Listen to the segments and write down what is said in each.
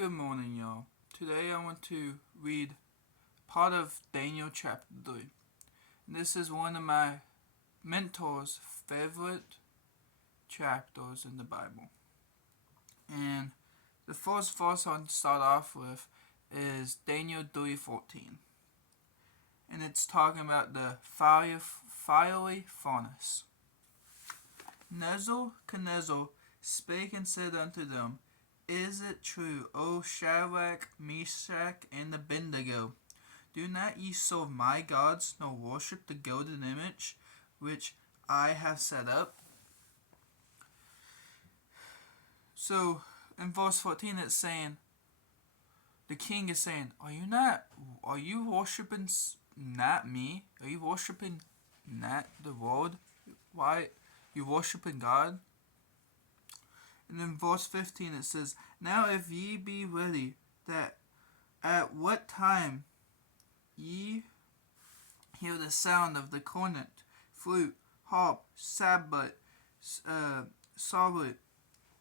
Good morning, y'all. Today I want to read part of Daniel chapter 3. And this is one of my mentor's favorite chapters in the Bible. And the first verse I want to start off with is Daniel 3:14. And it's talking about the fiery furnace. Nebuchadnezzar spake and said unto them, Is it true, O Shadrach, Meshach, and Abednego? Do not ye serve my gods, nor worship the golden image which I have set up? So, in verse 14 it's saying, the king is saying, are you worshiping not me? Are you worshiping not the world? Why? You worshiping God? And in verse 15 it says, Now if ye be ready, that at what time ye hear the sound of the cornet, flute, harp, sabbath, psaltery,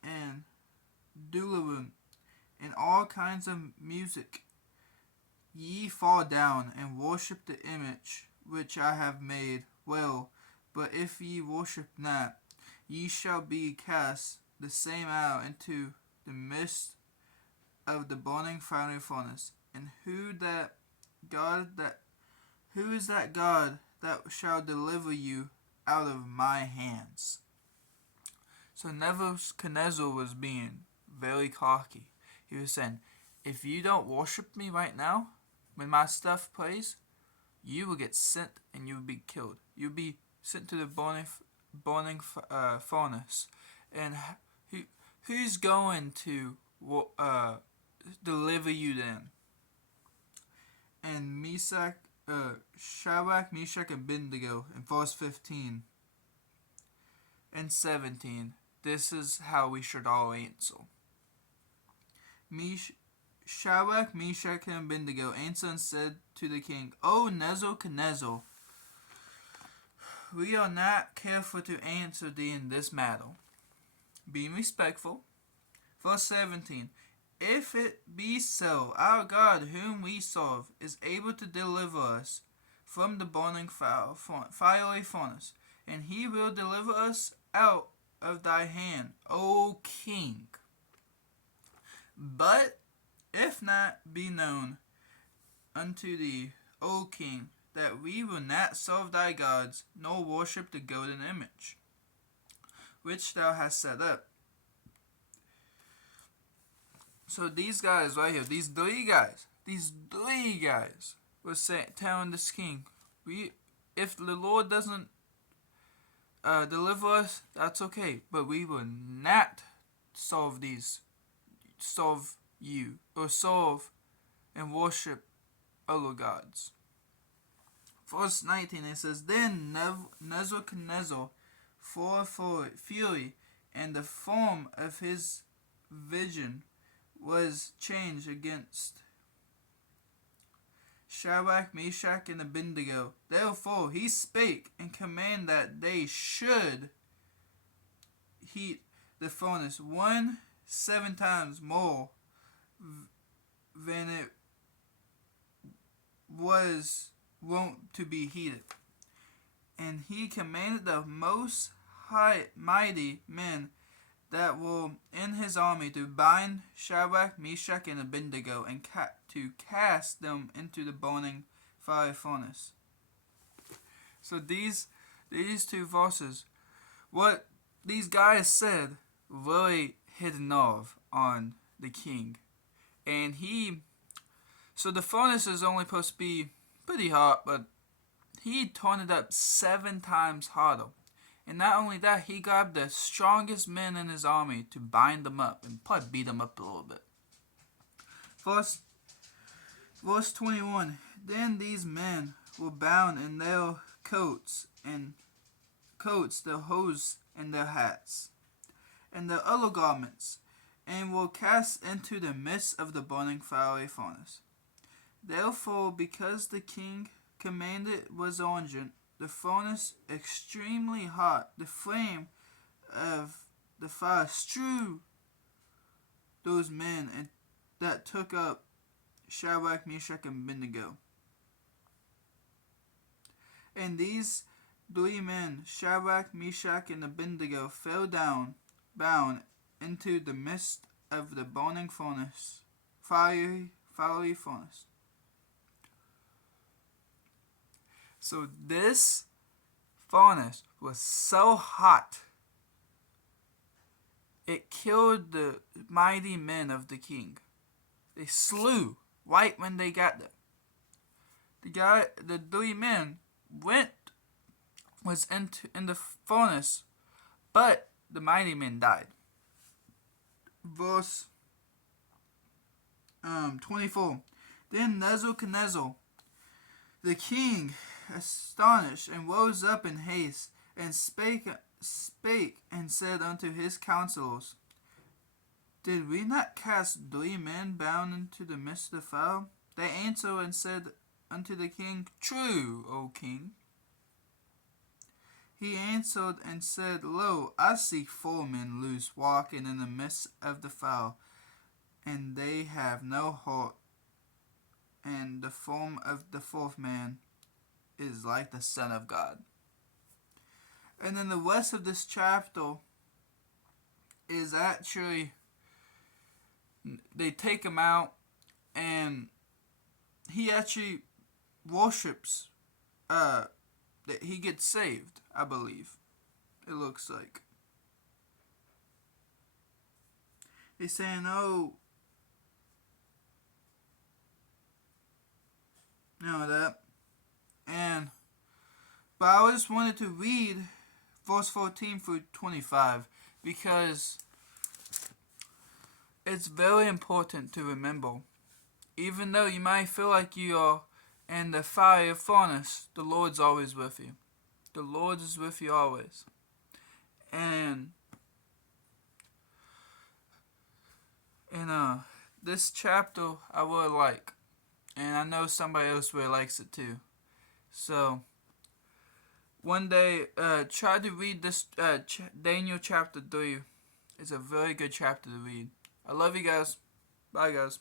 and dulcimer, and all kinds of music, ye fall down and worship the image which I have made. Well, but if ye worship not, ye shall be cast the same hour into the midst of the burning fiery furnace. And who is that God that shall deliver you out of my hands? So Nebuchadnezzar was being very cocky. He was saying, if you don't worship me right now, when my stuff plays, you will get sent and you will be killed. You'll be sent to the burning furnace. And who's going to deliver you then? And Shadrach, Meshach, and Abednego in verse 15 and 17, this is how we should all answer. Shadrach, Meshach, and Abednego answered and said to the king, O Nebuchadnezzar, we are not careful to answer thee in this matter, being respectful. Verse 17, If it be so, our God whom we serve is able to deliver us from the burning fiery furnace, and he will deliver us out of thy hand, O king. But if not be known unto thee, O king, that we will not serve thy gods, nor worship the golden image which thou hast set up. So these guys right here, these three guys were telling this king, if the Lord doesn't deliver us, that's okay, but we will not serve you, or serve and worship other gods. Verse 19, it says, Then Nebuchadnezzar full of fury, and the form of his vision was changed against Shadrach, Meshach, and Abednego. Therefore he spake and commanded that they should heat the furnace 7 times more than it was wont to be heated. And he commanded the most mighty men that were in his army to bind Shadrach, Meshach, and Abednego, and to cast them into the burning fiery furnace. So these two verses, what these guys said, really hit a nerve on the king. And so the furnace is only supposed to be pretty hot, but he turned it up 7 times hotter. And not only that, he grabbed the strongest men in his army to bind them up and probably beat them up a little bit. Verse 21, Then these men were bound in their coats, their hose, and their hats, and their other garments, and were cast into the midst of the burning fiery furnace. Therefore, because the king commanded was urgent, the furnace extremely hot, the flame of the fire strew those men that took up Shadrach, Meshach, and Abednego. And these 3 men, Shadrach, Meshach, and Abednego, fell down, bound, into the midst of the burning furnace, fiery furnace. So this furnace was so hot, it killed the mighty men of the king. They slew right when they got there. The 3 men was in the furnace, but the mighty men died. Verse 24. Then Nebuchadnezzar, the king, astonished, and rose up in haste, and spake and said unto his counselors, Did we not cast 3 men bound into the midst of the fire? They answered and said unto the king, True, O king. He answered and said, Lo, I see 4 men loose, walking in the midst of the fire, and they have no hurt, and the form of the 4th man is like the Son of God. And then the rest of this chapter is actually, they take him out, and he actually worships, that he gets saved, I believe. It looks like. He's saying, oh, that. But I just wanted to read verse 14 through 25 because it's very important to remember. Even though you might feel like you are in the fire furnace, the Lord's always with you. The Lord is with you always. And this chapter I really like. And I know somebody else really likes it too. So, one day, try to read this Daniel chapter 3. It's a very good chapter to read. I love you guys. Bye, guys.